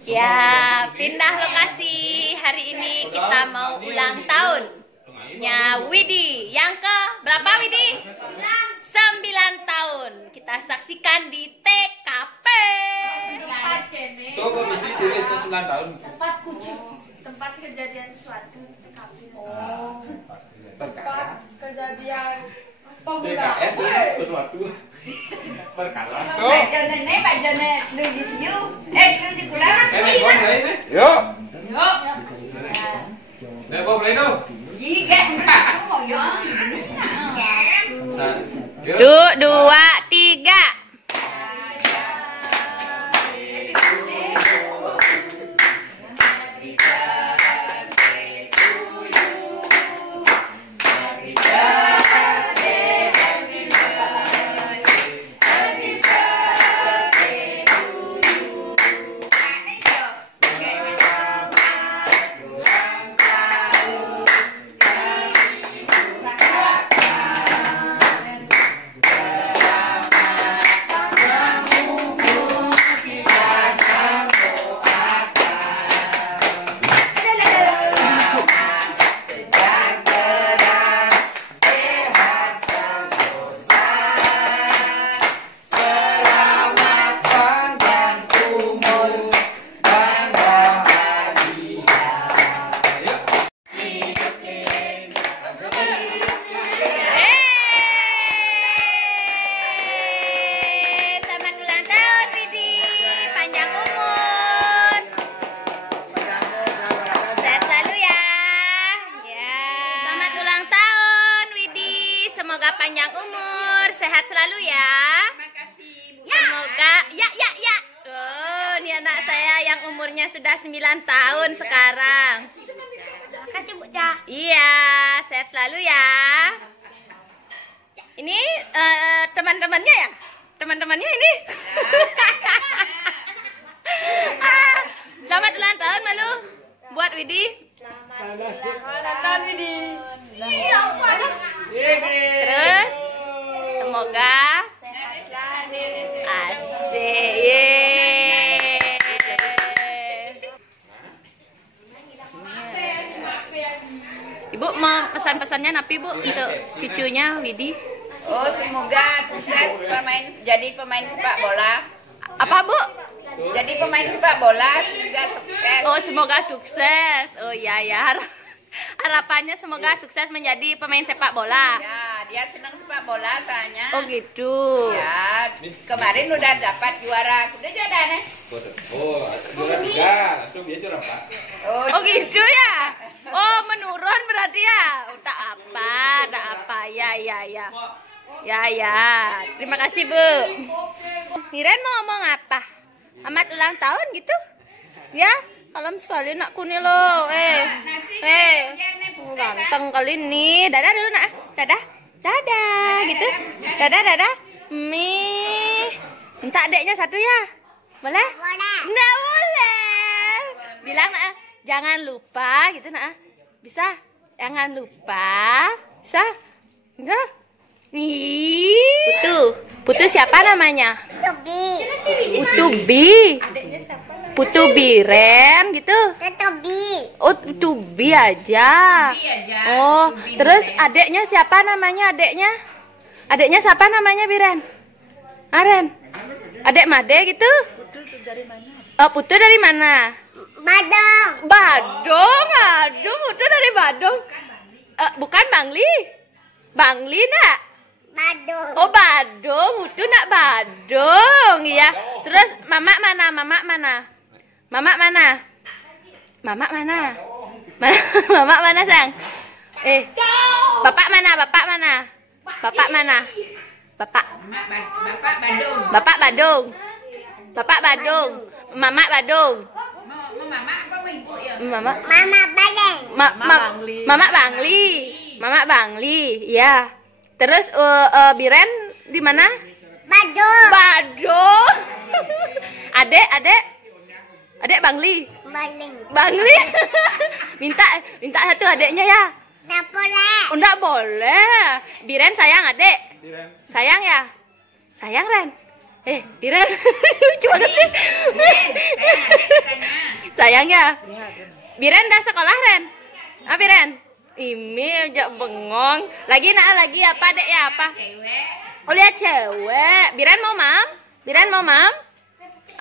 Ya, pindah lokasi. Hari ini kita mau ulang tahunnya Widi. Yang ke berapa Widi? 9 tahun. Kita saksikan di TKP. Tuh komisi diri 9 tahun. Tempat kejadian sesuatu TKP. Oh. Tempat kejadian DKS sesuatu. Perkara. Bajane lu di situ. Lu di kulang. Bom lain. Yuk. Yuk. Bom lain dong. Iya, mau ya. 2, 3. Semoga panjang umur, sehat selalu ya. Semoga ya. Oh, ini anak saya yang umurnya sudah 9 tahun sekarang. Makasih Bu Ca. Iya, sehat selalu ya. Ini teman-temannya ya? Teman-temannya ini. Selamat ulang tahun Malu buat Widi. Selamat tahun Widi. Terus semoga asik. Ibu mau pesan-pesannya napi Bu untuk cucunya Widi? Oh, semoga sukses jadi pemain sepak bola. Apa Bu? Jadi pemain sepak bola sehingga sukses. Oh, semoga sukses. Oh iya ya. Harapannya semoga sukses menjadi pemain sepak bola. Ya, dia senang sepak bola soalnya. Oh gitu. Ya, kemarin udah dapat juara. Udah jadi nih. Oh, juara 3. Langsung dia juara 4. Oh gitu ya. Oh, menurun berarti ya. Oh, tak apa. Ya. Ya. Terima kasih, Bu. Miren mau ngomong apa? Amat ulang tahun gitu? Ya, kalem sekali nak kuni lo. Oh, ganteng kali nih. Dadah dulu nak. Dadah gitu. Dadah. Minta adeknya satu ya. Boleh? Nggak boleh. Bilang nak, jangan lupa gitu nak. Bisa? Jangan lupa. Bisa? Enggak? Putu siapa namanya? Utubi. Putu Biren gitu. Oh, Tubi aja. Oh, terus adeknya siapa namanya adeknya? Adeknya siapa namanya Biren? Aren. Adek Made gitu? Oh, Putu dari mana? Badung. Aduh, Putu dari Badung. Bukan Bangli. Bangli nak? Oh, Badung. Putu nak Badung. Ya. Terus Mama mana? Mama mana sang? Bapak mana? Bapak Badung. Mama Badung. Mama Bangli. Ya. Terus Biren di mana? Badung. Adek Bangli. Minta satu adeknya ya. Enggak boleh. Biren sayang adek. Sayang ya? Sayang Ren. Biren. Lucu banget sih. sayang ya. Biren dah sekolah Ren. Ah Biren. Ini ajak bengong. Lagi apa dek ya apa? Oh lihat cewek. Biren mau mam? Biren mau mam?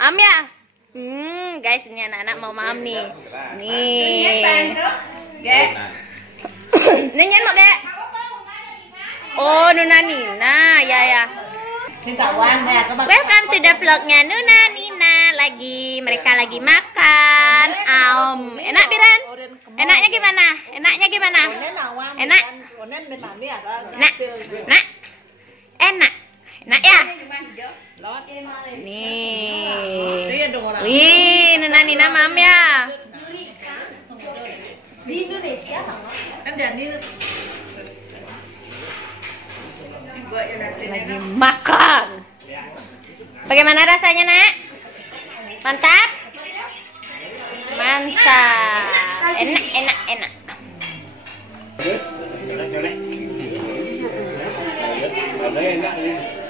Am ya? Guys ini anak-anak mau mam nih. Nih. Nenyen mau dek? Oh Nuna Nina ya. Welcome to the vlognya Nuna Nina. Mereka lagi makan. Enak Biren? Enaknya gimana? Enak? Enak ya? Nih. Wih, Nuna Nina mam ya. Di Indonesia lagi makan. Bagaimana rasanya nak? Mantap? Mantap. Enak.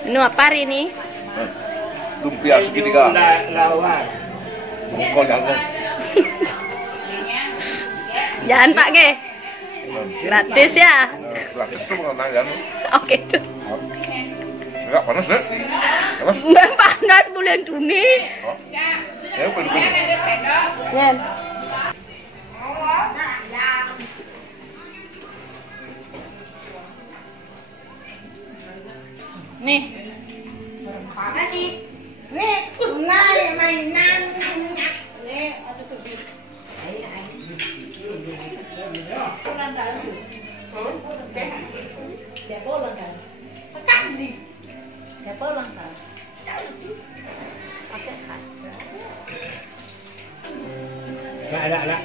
Menu apa hari ini? Lumpia segitiga. Bongkol jangan. Jangan Pak Ge. Gratis ya. Gratis tuh mau nanggan. Oke tuh. Enggak panas deh. Panas. Nggak panas bulan Juni. Oh. Ya boleh. Nen. Nih. Apa sih? Nih, mainan. Siapa ulang tahun? Pakai kaca. Nggak ada.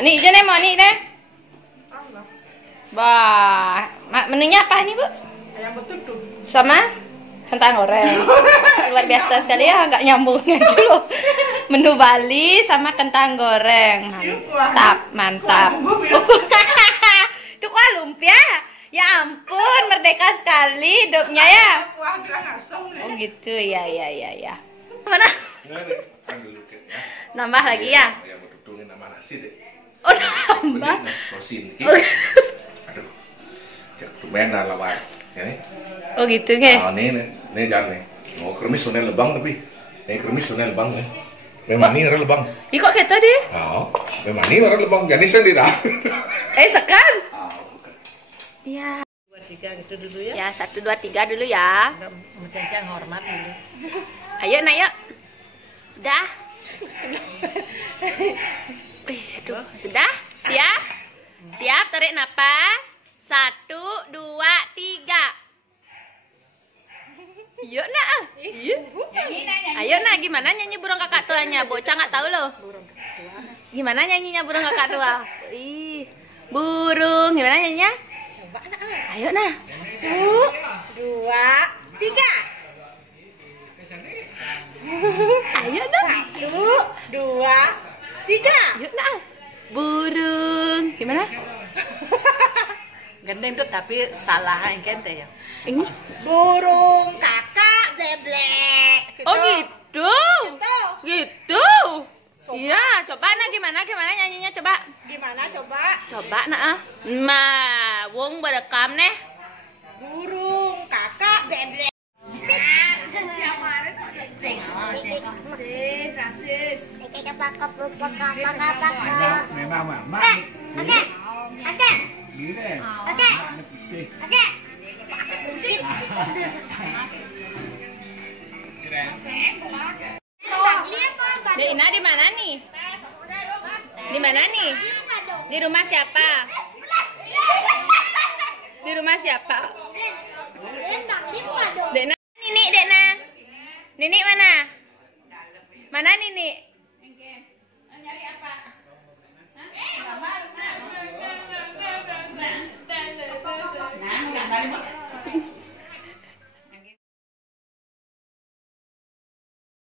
Mani aja nih, mani deh. Bah, menunya apa nih Bu? Ayam betutu. Sama kentang goreng. Luar biasa sekali ya, nggak nyambung gitu loh. Menu Bali sama kentang goreng. Mantap. Itu kuah lumpia. Ya ampun, merdeka sekali hidupnya ya. Oh gitu ya. Mana? Nambah lagi ya? Ayam betutu ini nama nasi deh. Oh nambah. Nasi rosin. Aduh. Cak tumena lawan. Ini. Oh gitu ke? Ini jangan nih. Mau kremis sunai lebang tapi. Ini kremis sunai lebang nih. Memang ini lebang. Ih kok gitu deh? Oh, memang ini lebang. Jadi sendiri dah. Sekan? Iya. 2, 3 gitu dulu ya. Ya 1, 2, 3 dulu ya. Mencacang hormat dulu. Ayo nak yuk. Udah. Aduh, sudah? Siap, tarik napas. 1, 2, 3. Yuk nak. Ayo nak, gimana nyanyi burung kakak tuanya? Bocah nggak tahu loh. Gimana nyanyinya burung kakak tua? Ih, burung. Gimana nyanyinya? Ayo nak. 1, 2, 3. Ayo nak. 1, 2, 3. Ayo nak. Burung. Gimana? Gendeng tuh tapi salah ente ya. Ini. Burung kakak bleblek. Oh gitu. Gitu. Iya, coba nak gimana nyanyinya coba. Gimana coba? Coba nak. Wong berekam neh. Burung kakak bleblek. Dek Ina di mana nih? Di mana nih? Di rumah siapa? Di rumah siapa? Dek Ina, Nini, Dek Ina. Nini mana? Mana Nini? Nyari apa? Nah,